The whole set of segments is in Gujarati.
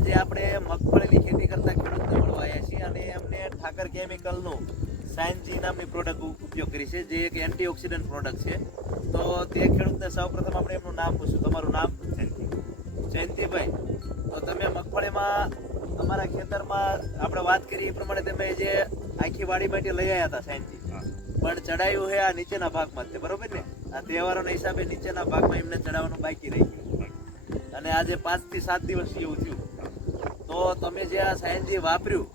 આજે આપણે મગફળીની ખેતી કરતા ખેડૂતને મળવા આવ્યા છીએ અને એમને ઠાકર કેમિકલનું સાયન્સજી નામની પ્રોડક્ટ ઉપયોગ કરી છે જે એક એન્ટીઓક્સિડન્ટ પ્રોડક્ટ છે. તો તે ખેડૂતને સૌપ્રથમ આપણે એમનું નામ પૂછ્યું તમારું નામ? જયંતિભાઈ તો તમે મગફળીમાં તમારા ખેતરમાં આપણે વાત કરી એ પ્રમાણે તમે જે આખી વાડી માટે લઈ આવ્યા હતા સાયન્સજી પણ ચડાયું છે આ નીચેના ભાગમાં તે બરોબર ને? આ તહેવારોના હિસાબે નીચેના ભાગમાં એમને ચડાવવાનું બાકી રહી ગયું. અને આજે પાંચથી સાત દિવસ એવું થયું. તો તમે જે આ સાયન્સજી વાપર્યું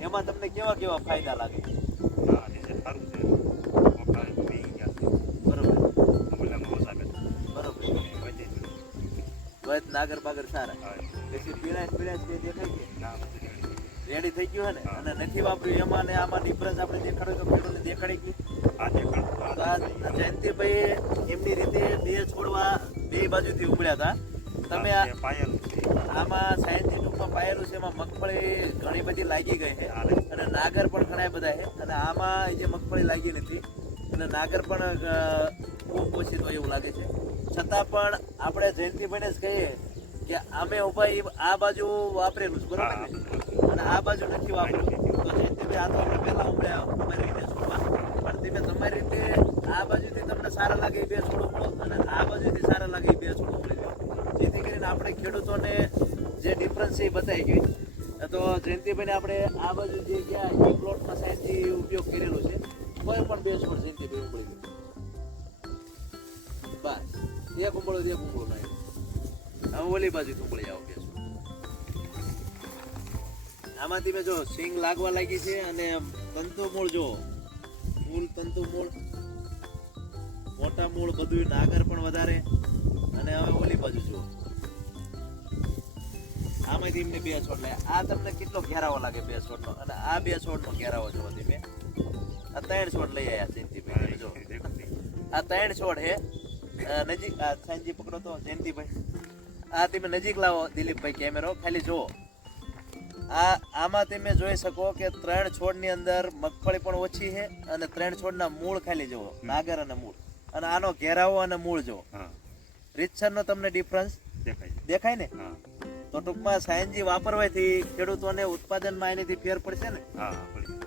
એમાં તમને કેવા કેવા ફાયદા લાગે? નાગર બાગર સારા. પછી પીળાશ પીળાશ જે દેખાય છે? રેડી. થઈ ગયું હે ને? અને નથી વાપર્યું એમાં ને આમાં ડિફરન્સ આપણે દેખાડ્યું તો ખેડૂતને દેખાડી ગયું. જયંતિભાઈ એમની રીતે બે છોડવા બે બાજુથી ઉમળ્યા હતા. તમે આ આમાં સાયન્સની ટૂંકમાં પાયેલું છે એમાં મગફળી ઘણી બધી લાગી ગઈ છે. અને નાગર પણ ઘણા બધા છે. અને આમાં જે મગફળી લાગી નથી અને નાગર પણ ખૂબ ઓછી તો એવું લાગે છે. છતાં પણ આપણે જયંતિભાઈને જ કહીએ કે અમે ઊભા આ બાજુ વાપરેલું છે બરાબર અને આ બાજુ નથી વાપરેલું. તો જયંતિભાઈ આ તો આપણે પહેલા ઉમળ્યા અમારી રીતે પણ તમે તમારી રીતે આ બાજુથી તમને સારા લાગે બે છોડ અને આ બાજુથી સારા લાગે બે છોડો કરીને આપણે ખેડૂતોને જે ડિફરન્સ એ બતાવી ગઈ તો જયંતિભાઈને આપણે આ બાજુ જે ગયા, એ પ્લોટમાં સાહેબથી ઉપયોગ કરેલો છે, કોઈ પણ બે છોડ જયંતિભાઈ ઉમળી ગયો બસ, એક ઉમળો એક ઉમળો નહીં હવે ઓલી બાજુ ઉમળી આવો કે આમાંથી મેં જો સિંગ લાગવા લાગી છે અને તંતુ મૂળ જો ફૂલ તંતુ મૂળ, મોટા મૂળ બધું નાગર પણ વધારે. અને હવે ઓલી બાજુ જુઓ. એમને બે છોડ લે. આ તમને કેટલો ઘેરાવો લાગે બે છોડનો? અને આ બે છોડનો ઘેરાવો જો તમે. આ ત્રણ છોડ લઈ આવ્યા જયંતિભાઈ જો. આ ત્રણ છોડ હે નજીક આ સાંજી પકડો તો જયંતિભાઈ. આ તમે નજીક લાવો દિલીપભાઈ કેમેરો ખાલી જુઓ. આ આમાં તમે જોઈ શકો કે ત્રણ છોડની અંદર મગફળી પણ ઓછી છે અને ત્રણ છોડના મૂળ ખાલી જુઓ. નાગર અને મૂળ. અને આનો ઘેરાવો અને મૂળ જુઓ. રીતસરનો તમને ડિફરન્સ દેખાય દેખાય ને? તો ટૂંકમાં સાયન્સજી વાપરવાથી ખેડૂતોને ઉત્પાદનમાં એનાથી ફેર પડશે ને?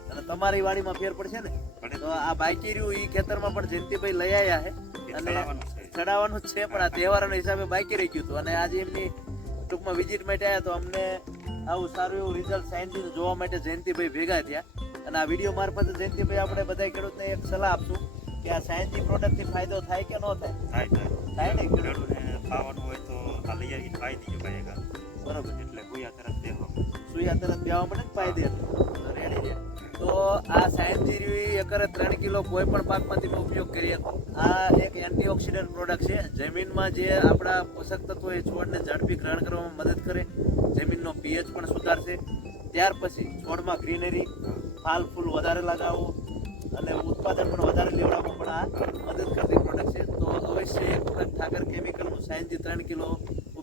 અને તમારી વાડીમાં ફેર પડશે ને? તો આ બાકી રહ્યું ઈ ખેતરમાં પણ જયંતિભાઈ લઈ આવ્યા છે અને ચડાવવાનું છે. પણ આ તહેવારોના હિસાબે બાકી રહી ગયું હતું. અને આજે એમની ટૂંકમાં વિઝિટ માટે આવ્યા તો અમને આવું સારું એવું રિઝલ્ટ સાયન્સનું જોવા માટે જયંતિભાઈ ભેગા થયા. અને આ વીડિયો મારફતે જયંતિભાઈ આપણે બધા ખેડૂતને એક સલાહ આપશું કે આ સાયન્સની પ્રોડક્ટથી ફાયદો થાય કે ન થાય? થાય ને ખેડૂત બરોબર સુયા તરત દેવા પડે ને ફાયદે રેડી તો આ સાયન્સની રીવી એકરે ત્રણ કિલો કોઈ પણ પાકમાંથી ઉપયોગ કરીએ તો. આ એક એન્ટીઓક્સિડન્ટ પ્રોડક્ટ છે. જમીનમાં જે આપણા પોષક તત્વો એ છોડને ઝડપી ગ્રહણ કરવામાં મદદ કરે, જમીનનો પીએચ પણ સુધારશે. ત્યાર પછી છોડમાં ગ્રીનરી, ફાલ ફૂલ વધારે લગાવવું અને ઉત્પાદન પણ વધારે લેવડાવવામાં પણ આ મદદ કરતી પ્રોડક્ટ છે. તો અવશ્ય એક વખત ઠાકર કેમિકલનું સાયન્સથી ત્રણ કિલો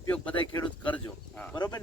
ઉપયોગ બધા ખેડૂત કરજો. બરોબર